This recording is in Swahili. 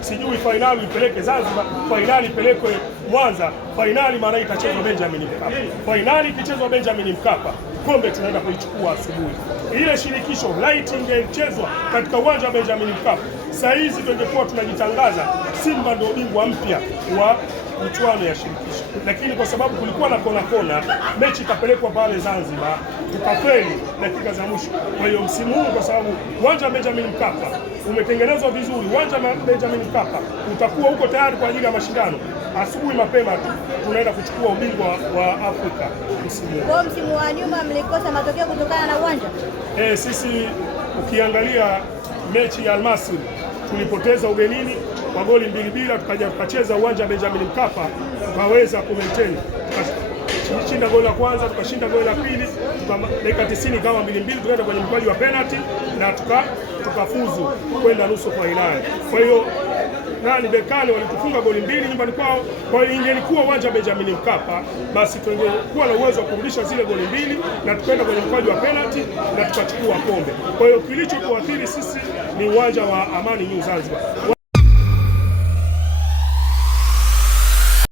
Sijui fainali ipeleke Zanzibar, fainali ipelekwe Mwanza, fainali maana itachezwa Benjamin Mkapa. Fainali ikichezwa Benjamin Mkapa, kombe tunaenda kuichukua asubuhi. Ile shirikisho light ingechezwa katika uwanja wa Benjamin Mkapa, saa hizi tungekuwa tunajitangaza Simba ndio bingwa mpya wa michuano ya shirikisho, lakini kwa sababu kulikuwa na kona, mechi ikapelekwa pale Zanzibar, tukafeli dakika za mwisho. Kwa hiyo msimu huu, kwa sababu uwanja wa Benjamin Mkapa umetengenezwa vizuri, uwanja wa Benjamin Mkapa utakuwa huko tayari kwa ajili ya mashindano, asubuhi mapema tu tunaenda kuchukua ubingwa wa Afrika msimu huu. Kwa msimu wa nyuma mlikosa matokeo kutokana na uwanja? Sisi ukiangalia mechi ya Almasri tulipoteza ugenini kwa goli 2-2, tukaja tukacheza uwanja wa Benjamin Mkapa tukaweza kumaintain, tukashinda goli la kwanza, tukashinda goli la pili, dakika 90 kama 2-2, tukaenda kwenye mkwaju wa penalty na tukafuzu kwenda nusu fainali. Kwa hiyo Berkane walitufunga goli 2 nyumbani kwao. Kwa hiyo ingelikuwa uwanja wa Benjamin Mkapa, basi tungekuwa na uwezo wa kurudisha zile goli 2 na tukaenda kwenye mkwaju wa penalty na tukachukua kombe. Kwa hiyo kilichotuathiri sisi ni uwanja wa Amani New Zanzibar.